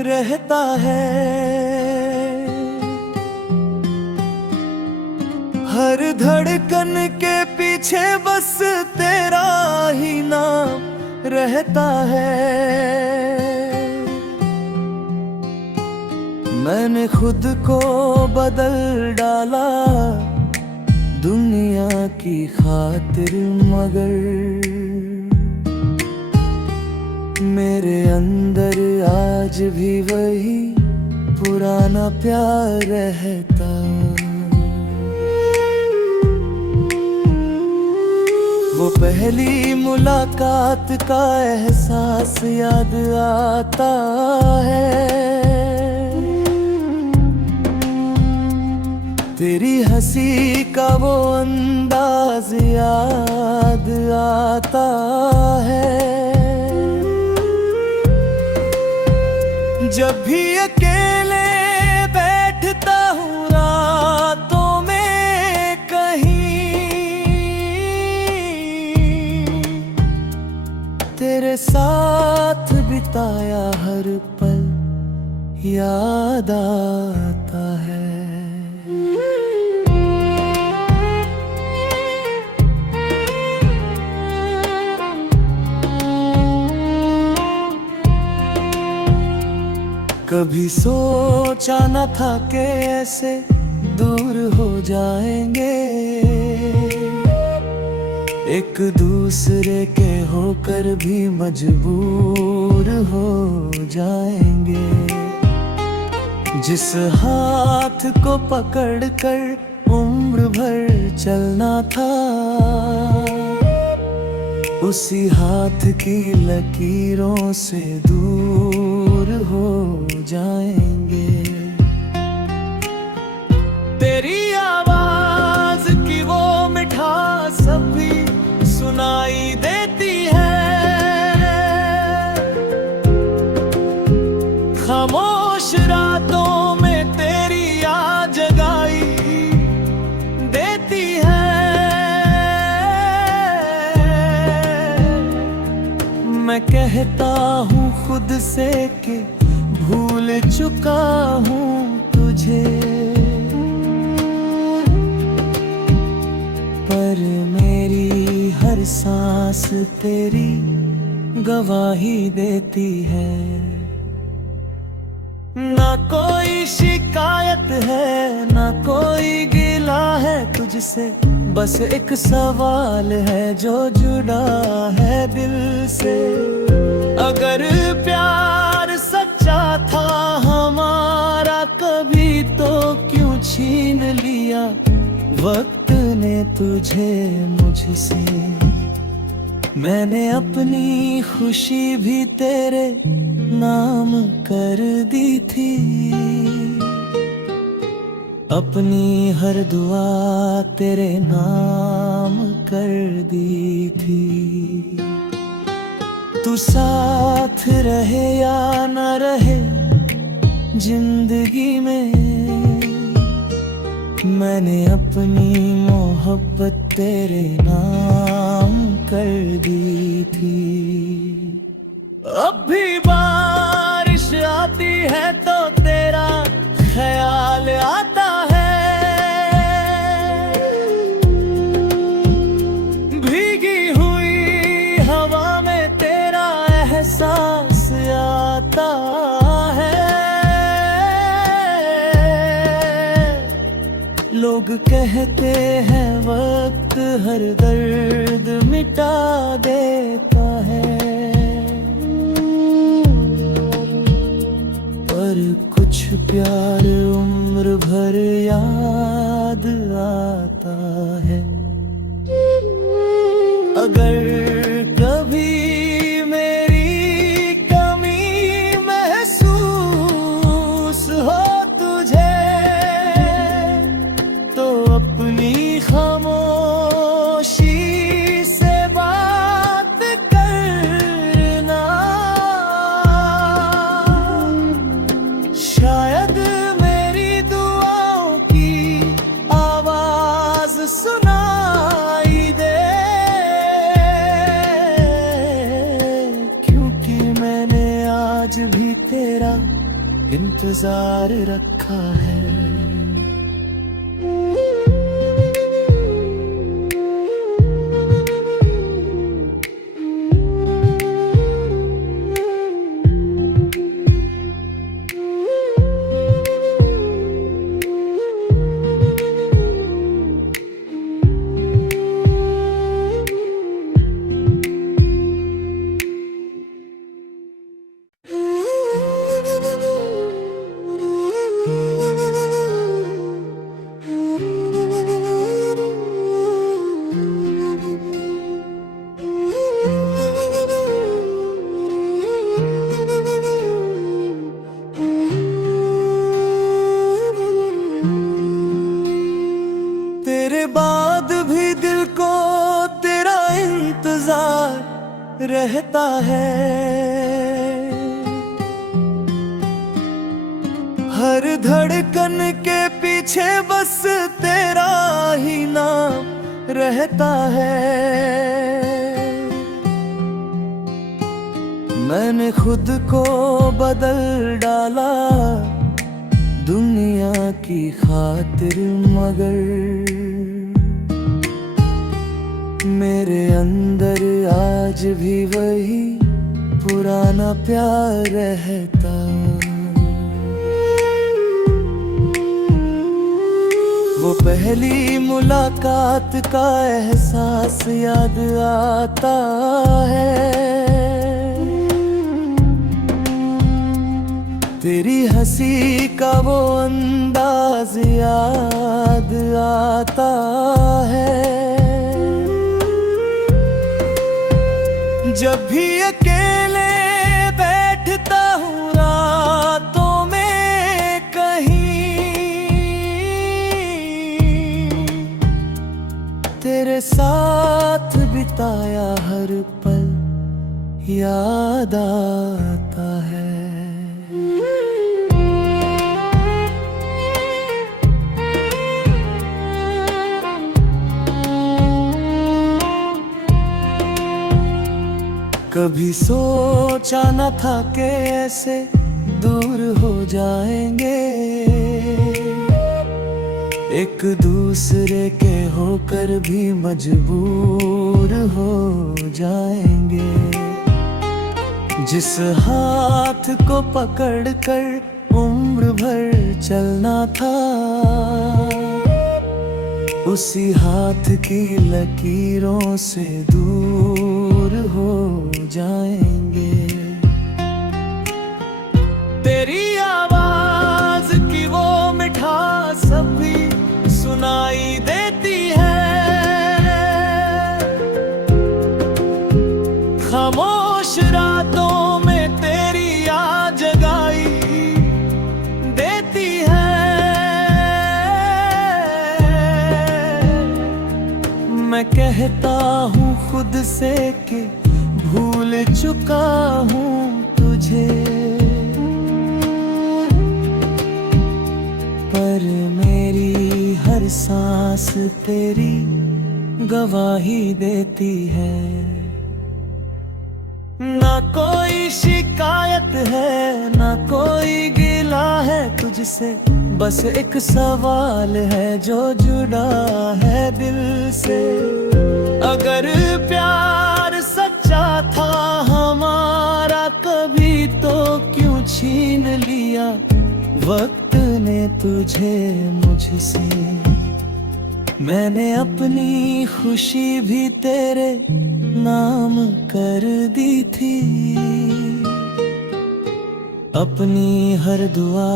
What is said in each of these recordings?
रहता है। हर धड़कन के पीछे बस तेरा ही नाम रहता है। मैंने खुद को बदल डाला दुनिया की खातिर, मगर मेरे अंदर आज भी वही पुराना प्यार रहता। वो पहली मुलाकात का एहसास याद आता है। तेरी हंसी का वो अंदाज याद आता है। जब भी अकेले बैठता हूँ रातों में कहीं, तेरे साथ बिताया हर पल याद आता है। कभी सोचा न था कि ऐसे दूर हो जाएंगे, एक दूसरे के होकर भी मजबूर हो जाएंगे। जिस हाथ को पकड़कर उम्र भर चलना था, उसी हाथ की लकीरों से दूर हो जाएंगे। तेरी आवाज की वो मिठास भी सुनाई देती है। खामोश रातों में तेरी याद जगाई देती है। मैं कहता हूँ खुद से कि भूल चुका हूँ तुझे, पर मेरी हर सांस तेरी गवाही देती है। ना कोई शिकायत है, ना कोई गिला है तुझसे, बस एक सवाल है जो जुड़ा है दिल से। अगर प्यार सच्चा था हमारा कभी, तो क्यों छीन लिया वक्त ने तुझे मुझसे। मैंने अपनी खुशी भी तेरे नाम कर दी थी, अपनी हर दुआ तेरे नाम कर दी थी। तू साथ रहे या न रहे जिंदगी में, मैंने अपनी मोहब्बत तेरे नाम कर दी थी। अब भी बारिश आती है तो तेरा ख्याल आता है। भीगी हुई हवा में तेरा एहसास आता है। लोग कहते हैं वक्त हर दर्द मिटा देता है, पर कुछ प्यार उम्र भर याद आता है। अगर कभी मेरी कमी महसूस हो तुझे, तो अपनी खामोशी से बात करना। शायद मेरी दुआओं की इंतजार रखा है। तेरे बाद भी दिल को तेरा इंतजार रहता है। हर धड़कन के पीछे बस तेरा ही नाम रहता है। मैंने खुद को बदल डाला दुनिया की खातिर, मगर मेरे अंदर आज भी वही पुराना प्यार रहता। वो पहली मुलाकात का एहसास याद आता है। तेरी हंसी का वो अंदाज याद आता है। जब भी अकेले बैठता हूँ रातों में कहीं, तेरे साथ बिताया हर पल याद आता है। कभी सोचा न था कि ऐसे दूर हो जाएंगे, एक दूसरे के होकर भी मजबूर हो जाएंगे। जिस हाथ को पकड़कर उम्र भर चलना था, उसी हाथ की लकीरों से दूर हो जाएंगे। तेरी आवाज की वो मिठास भी सुनाई देती है। खामोश रातों में तेरी याद जगाई देती है। मैं कहता हूँ खुद से कि भूल चुका हूँ तुझे, पर मेरी हर सांस तेरी गवाही देती है। ना कोई शिकायत है, ना कोई गिला है तुझसे, बस एक सवाल है जो जुड़ा है दिल से। अगर प्यार सच्चा था हमारा कभी, तो क्यों छीन लिया वक्त ने तुझे मुझसे। मैंने अपनी खुशी भी तेरे नाम कर दी थी, अपनी हर दुआ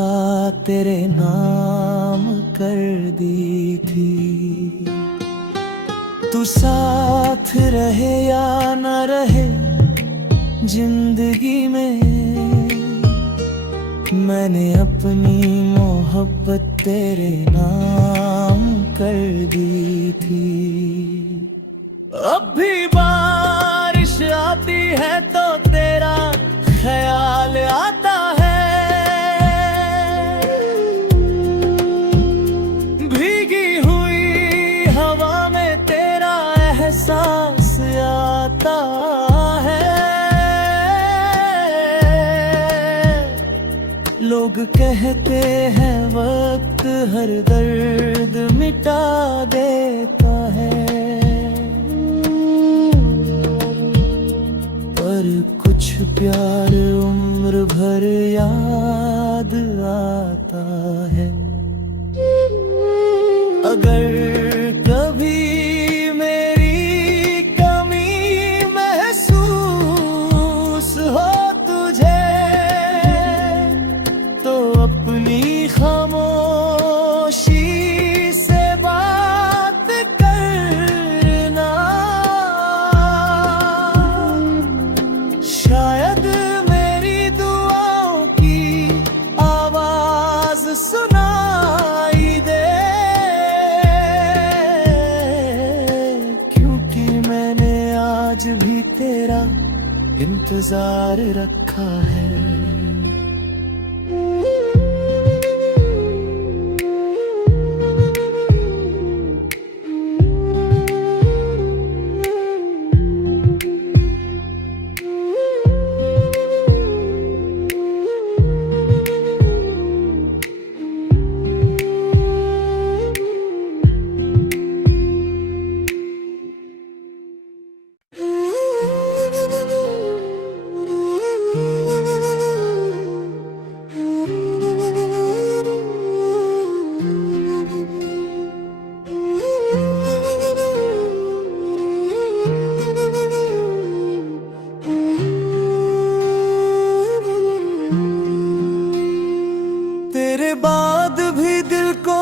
तेरे नाम कर दी थी। तू साथ रहे या न रहे जिंदगी में, मैंने अपनी मोहब्बत तेरे नाम कर दी थी। अब भी बारिश आती है तो तेरा ख्याल आता है, भीगी हुई हवा में तेरा एहसास आता है। लो लोग कहते हैं वक्त हर दर्द मिटा देता है, पर कुछ प्यार उम्र भर याद आता है। अगर कभी मेरी कमी महसूस हो तुझे, तो अपनी खामोशी से बात करना। शायद मेरी दुआओं की आवाज सुनाई दे, क्योंकि मैंने आज भी तेरा इंतजार रखा है। तेरे बाद भी दिल को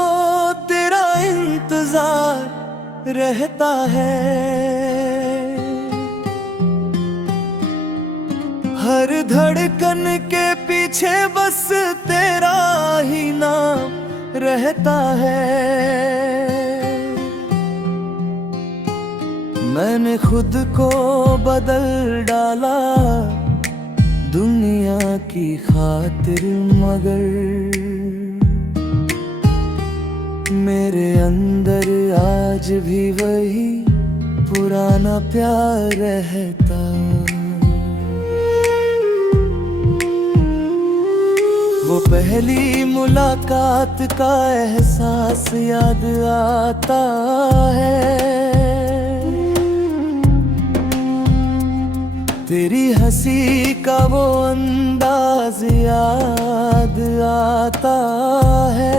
तेरा इंतजार रहता है, हर धड़कन के पीछे बस तेरा ही नाम रहता है। मैंने खुद को बदल डाला दुनिया की खातिर, मगर मेरे अंदर आज भी वही पुराना प्यार रहता। वो पहली मुलाकात का एहसास याद आता है, तेरी हंसी का वो अंदाज याद आता है।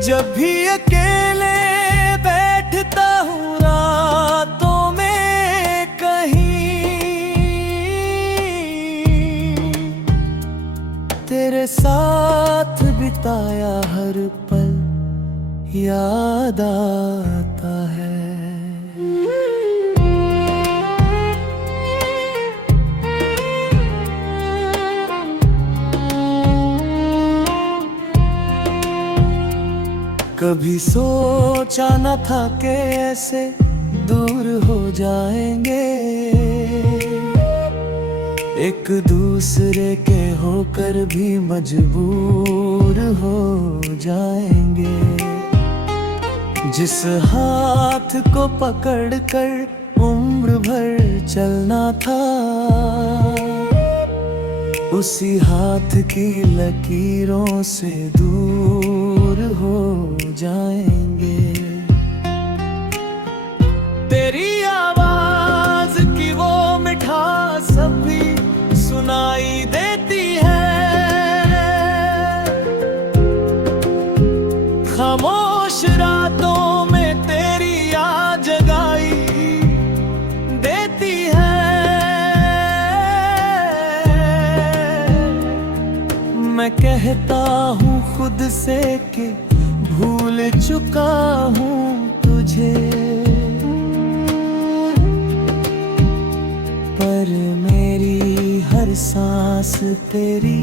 जब भी अकेले बैठता हूँ रातों में कहीं, तेरे साथ बिताया हर पल याद आता है। कभी सोचा न था कि ऐसे दूर हो जाएंगे, एक दूसरे के होकर भी मजबूर हो जाएंगे। जिस हाथ को पकड़कर उम्र भर चलना था, उसी हाथ की लकीरों से दूर हो जाएंगे। तेरी आवाज की वो मिठास भी सुनाई देती है, खामोश रातों में तेरी याद जगाई देती है। मैं कहता हूँ खुद से कि भूल चुका हूँ तुझे, पर मेरी हर सांस तेरी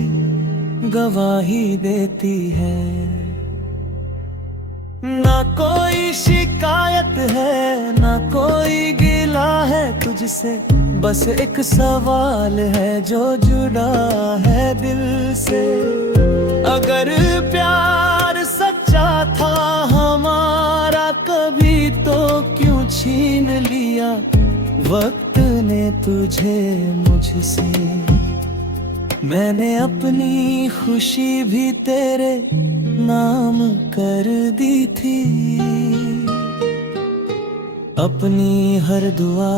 गवाही देती है। ना कोई शिकायत है, ना कोई गिला है तुझसे, बस एक सवाल है जो जुड़ा है दिल से। अगर प्यार सच्चा था हमारा कभी, तो क्यों छीन लिया वक्त ने तुझे मुझसे। मैंने अपनी खुशी भी तेरे नाम कर दी थी, अपनी हर दुआ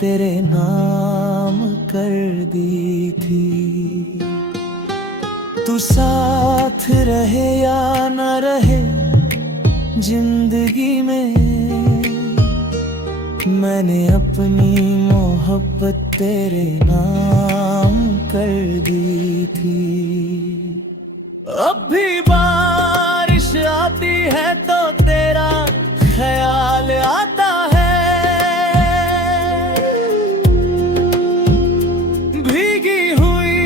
तेरे नाम कर दी थी। तू साथ रहे या न रहे जिंदगी में, मैंने अपनी मोहब्बत तेरे नाम कर दी थी। अब भी बारिश आती है तो तेरा ख्याल आता है, भीगी हुई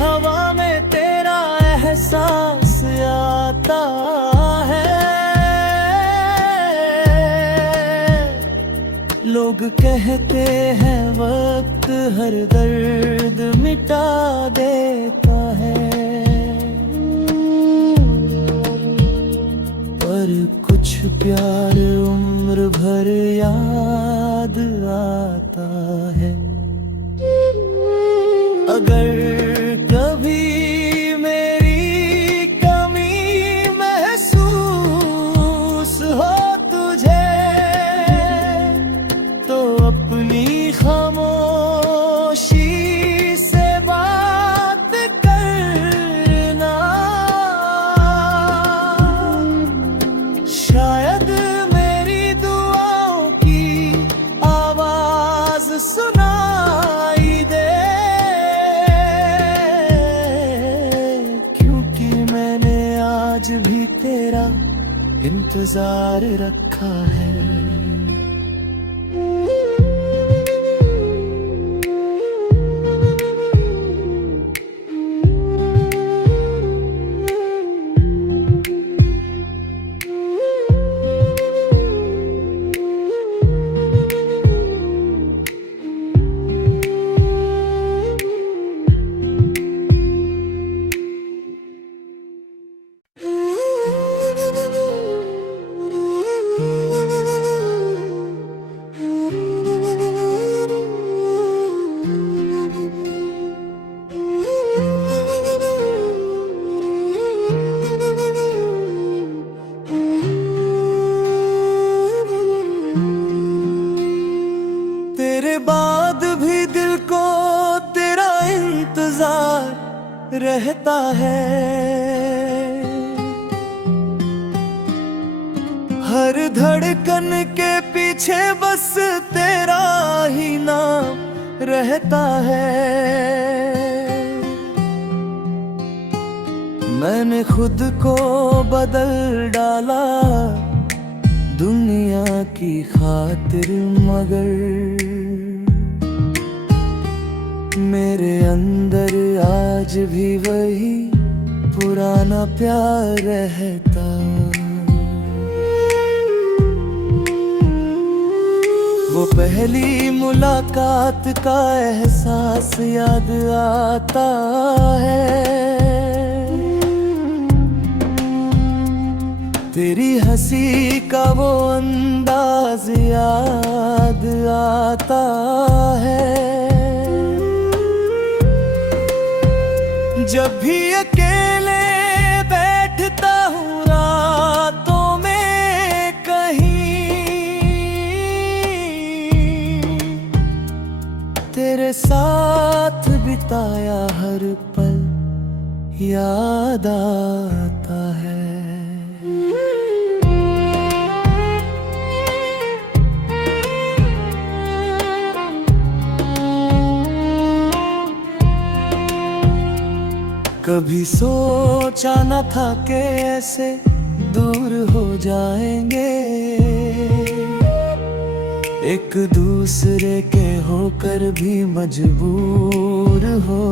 हवा में तेरा एहसास आता है। लोग कहते हैं वक्त हर दर्द मिटा देता है, पर कुछ प्यार उम्र भर याद आता है। अगर कभी मेरी कमी महसूस हो तुझे, तो अपनी खामोशी से बात करना। शायद मेरी दुआओं की आवाज सुनाई दे, क्योंकि मैंने आज भी तेरा इंतजार रखा है। तेरे बाद भी दिल को तेरा इंतजार रहता है, हर धड़कन के पीछे बस तेरा ही नाम रहता है। मैंने खुद को बदल डाला दुनिया की खातिर, मगर मेरे अंदर आज भी वही पुराना प्यार रहता। वो पहली मुलाकात का एहसास याद आता है, तेरी हंसी का वो अंदाज याद आता है। जब भी अकेले बैठता हूँ रातों में कहीं, तेरे साथ बिताया हर पल याद आता है। कभी सोचा न था कि ऐसे दूर हो जाएंगे, एक दूसरे के होकर भी मजबूर हो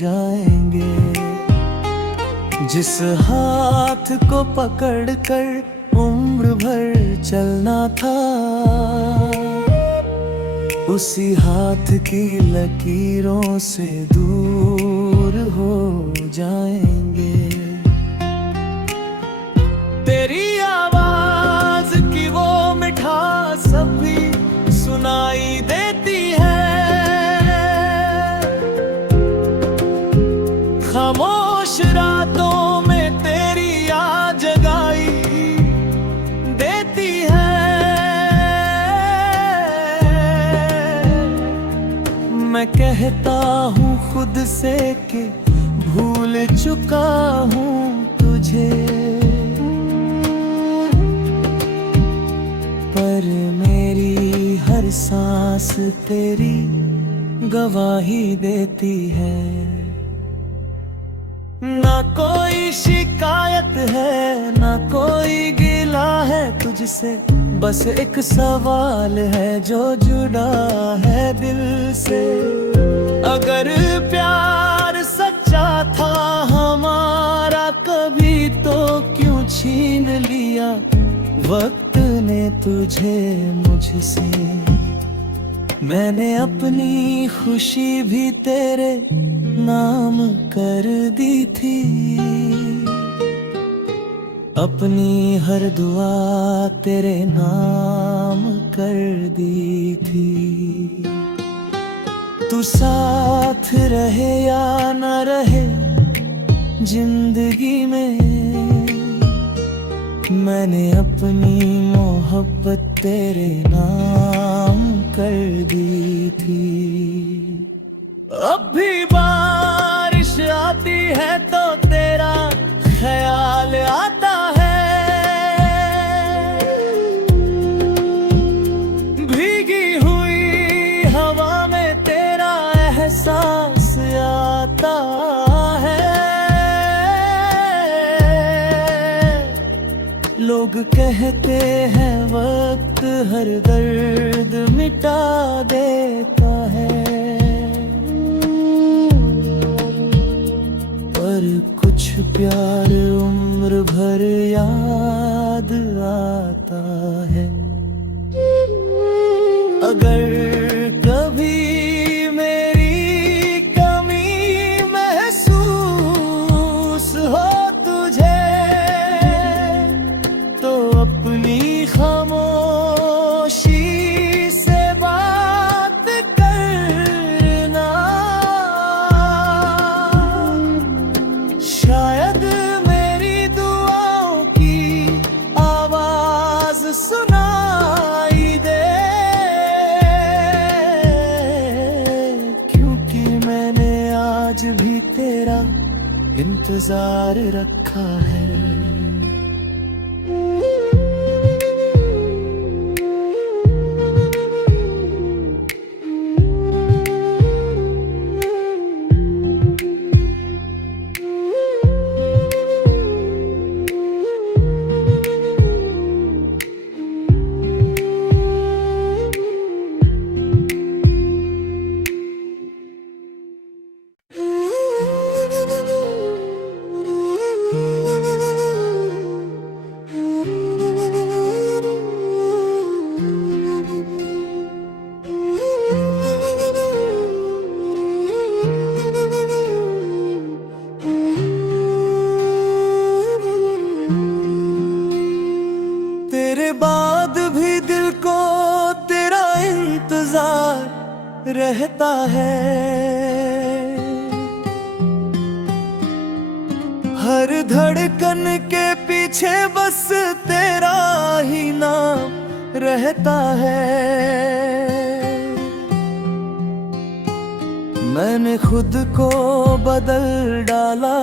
जाएंगे। जिस हाथ को पकड़कर उम्र भर चलना था, उसी हाथ की लकीरों से दूर हो जाएंगे। तेरी आवाज की वो मिठास भी सुनाई देती है, कहता हूँ खुद से कि भूल चुका हूँ तुझे, पर मेरी हर सांस तेरी गवाही देती है। ना कोई शिकायत है, ना कोई गिला है तुझसे, बस एक सवाल है जो जुड़ा है दिल से। अगर प्यार सच्चा था हमारा कभी, तो क्यों छीन लिया वक्त ने तुझे मुझसे। मैंने अपनी खुशी भी तेरे नाम कर दी थी, अपनी हर दुआ तेरे नाम कर दी थी। तू साथ रहे या न रहे जिंदगी में, मैंने अपनी मोहब्बत तेरे नाम कर दी थी। अब भी बारिश आती है तो तेरा ख्याल आता है, भीगी हुई हवा में तेरा एहसास आता है। लोग कहते हैं वक्त हर दर्द मिटा देता है, पर कुछ प्यार उम्र भर याद आता है। अगर कभी मेरी कमी महसूस हो तुझे, तो अपनी खामोशी से बात करना। शायद मेरी दुआओं की आवाज सुनाई दे, क्योंकि मैंने आज भी तेरा इंतजार रखा है। बाद भी दिल को तेरा इंतजार रहता है, हर धड़कन के पीछे बस तेरा ही नाम रहता है। मैंने खुद को बदल डाला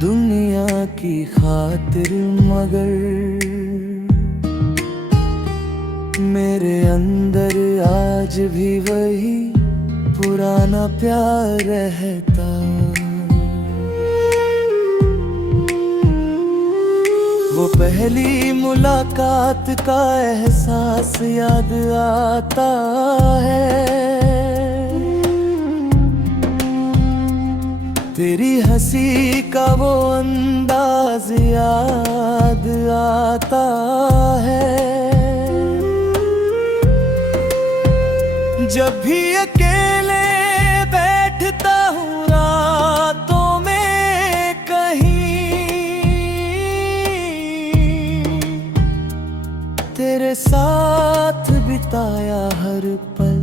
दुनिया की खातिर, मगर मेरे अंदर आज भी वही पुराना प्यार रहता। वो पहली मुलाकात का एहसास याद आता है, तेरी हंसी का वो अंदाज याद आता है। जब भी अकेले बैठता हूँ रातों में कहीं, तेरे साथ बिताया हर पल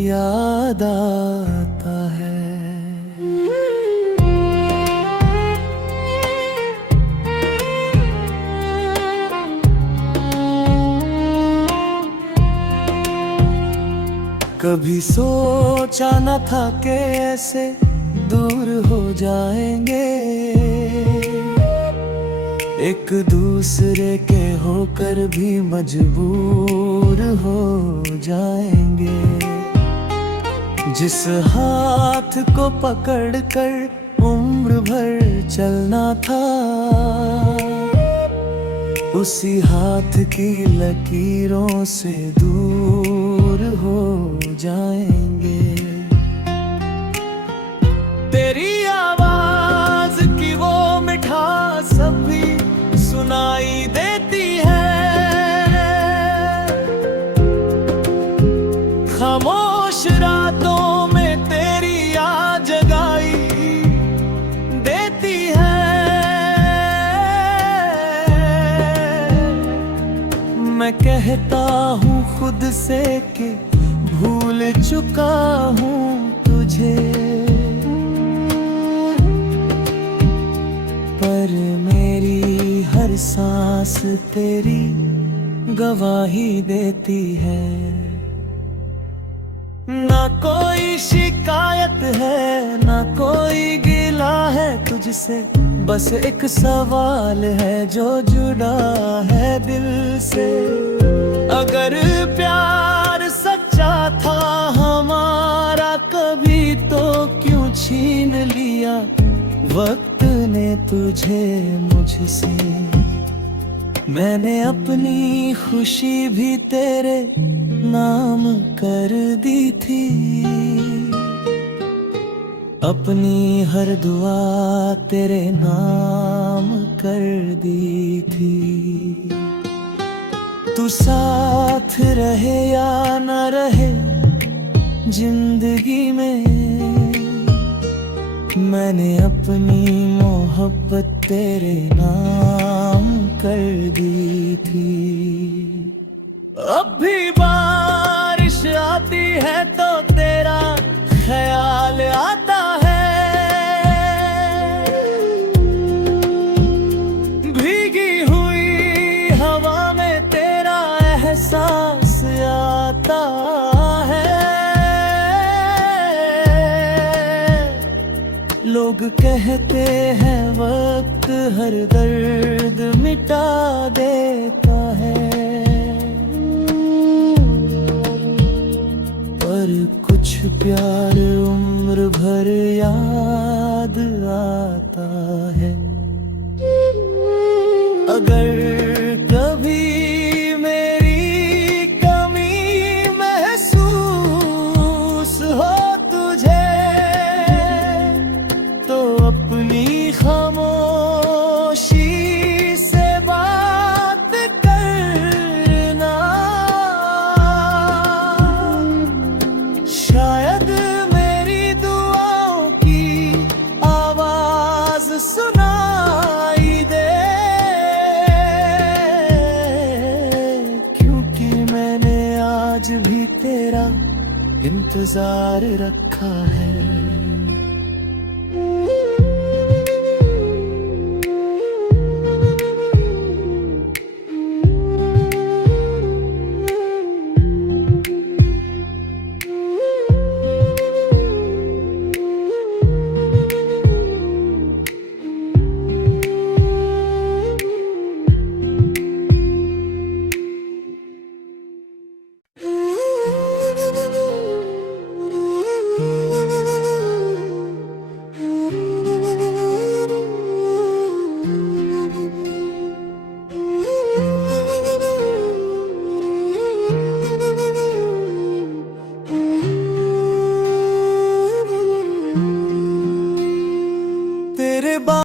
याद आता है। कभी सोच सोचा न था कि ऐसे दूर हो जाएंगे, एक दूसरे के होकर भी मजबूर हो जाएंगे। जिस हाथ को पकड़कर उम्र भर चलना था, उसी हाथ की लकीरों से दूर हो जाएंगे। तेरी आवाज की वो मिठास भी सुनाई देती है, खामोश रातों में तेरी याद जगाई देती है। मैं कहता हूँ खुद से कि भूल चुका हूँ तुझे, पर मेरी हर सांस तेरी गवाही देती है। ना कोई शिकायत है, ना कोई गिला है तुझसे, बस एक सवाल है जो जुड़ा है दिल से। अगर प्यार सच्चा था हमारा कभी, तो क्यों छीन लिया वक्त ने तुझे मुझसे। मैंने अपनी खुशी भी तेरे नाम कर दी थी, अपनी हर दुआ तेरे नाम कर दी थी। तू साथ रहे या न रहे जिंदगी में, मैंने अपनी मोहब्बत तेरे नाम कर दी थी। अब भी बारिश आती है तो तेरा ख्याल आता है, भीगी हुई हवा में तेरा एहसास आता है। लोग कहते हैं वक्त हर दर्द मिटा देता है, पर कुछ प्यार उम्र भर याद आता है। अगर कभी मेरी कमी महसूस हो तुझे, तो अपनी खामोशी से बात करना। शायद मेरी दुआओं की आवाज सुनाई दे, क्योंकि मैंने आज भी तेरा इंतजार रखा है।